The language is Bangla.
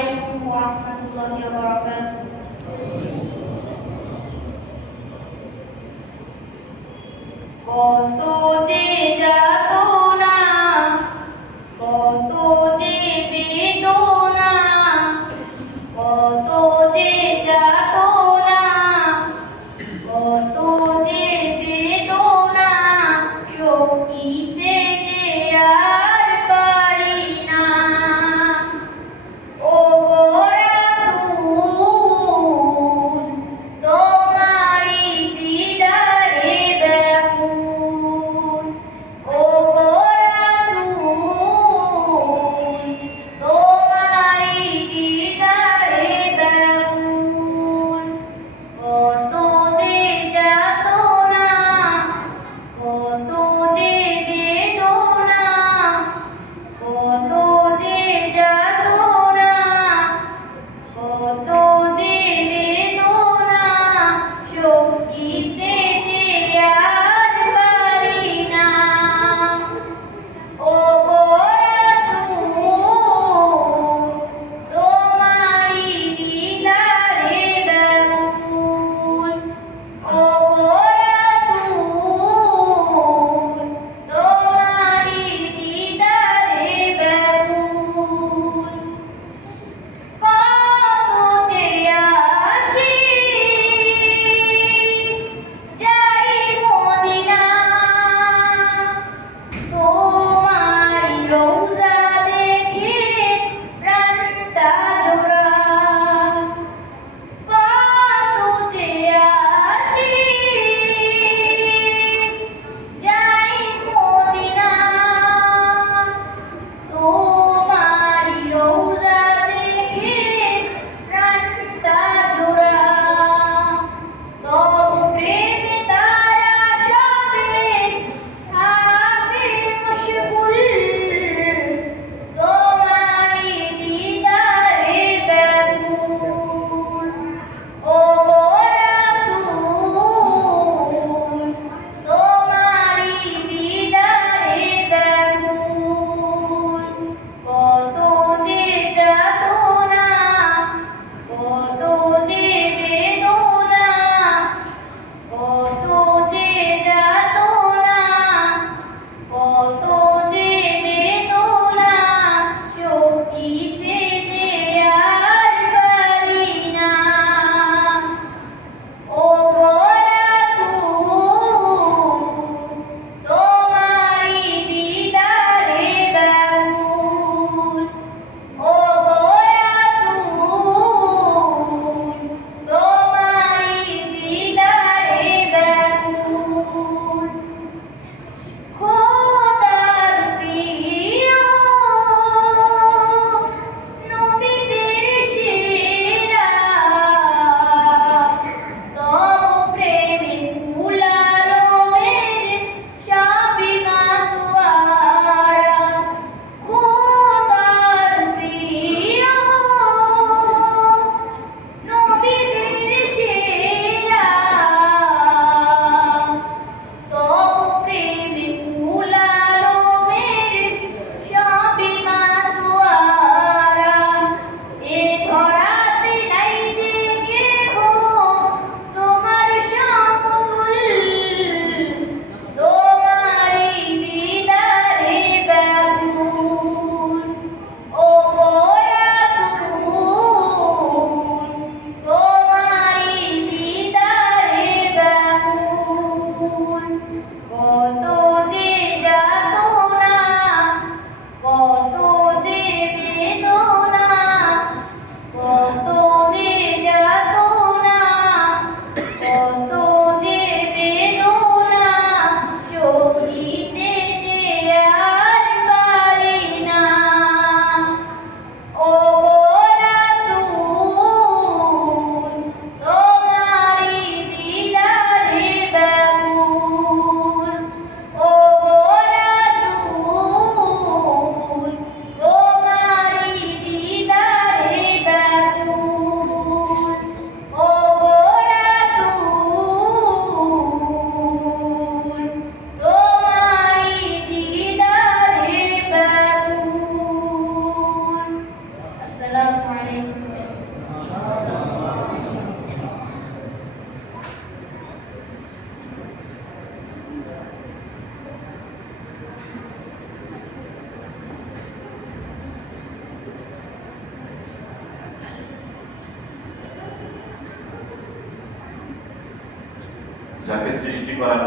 Assalamualaikum warahmatullahi wabarakatuh. কত যে যাতনা, কত যে বেদনা, কত যে যাতনা, কত যে বেদনা, সহিতে যে আর পারি না। ও গো রাসূল, তোমারি দিদারে ব্যাকুল। ও গো রাসূল, তোমারি দিদারে ব্যাকুল। কত যে যাতনা, কত যে বেদনা, কত যে যাতনা, কত যে বেদনা, সহিতে যে আর পারি না। ও গো রাসূল, তোমারি দিদারে ব্যাকুল। ও গো রাসূল, তোমারি দিদারে ব্যাকুল। কত যে আসি যাই মদিনা, তোমারি রওজা দেখে প্রাণটা জোড়ায়। কত যে আসি যাই মদিনা, তোমারি রওজা দেখে প্রাণটা জোড়ায়। তব প্রেমে তারা সবে থাকে মশগুল, তোমারি দিদারে ব্যাকুল। ও গো রাসূল, তোমারি দিদারে ব্যাকুল। কত যে যাতনা, কত যে বেদনা, কত যে যাতনা, কত যে বেদনা, সহিতে যে আর পারি না। ও গো রাসূল, তোমারি দিদারে ব্যাকুল। ও গো রাসূল, তোমারি দিদারে ব্যাকুল। করার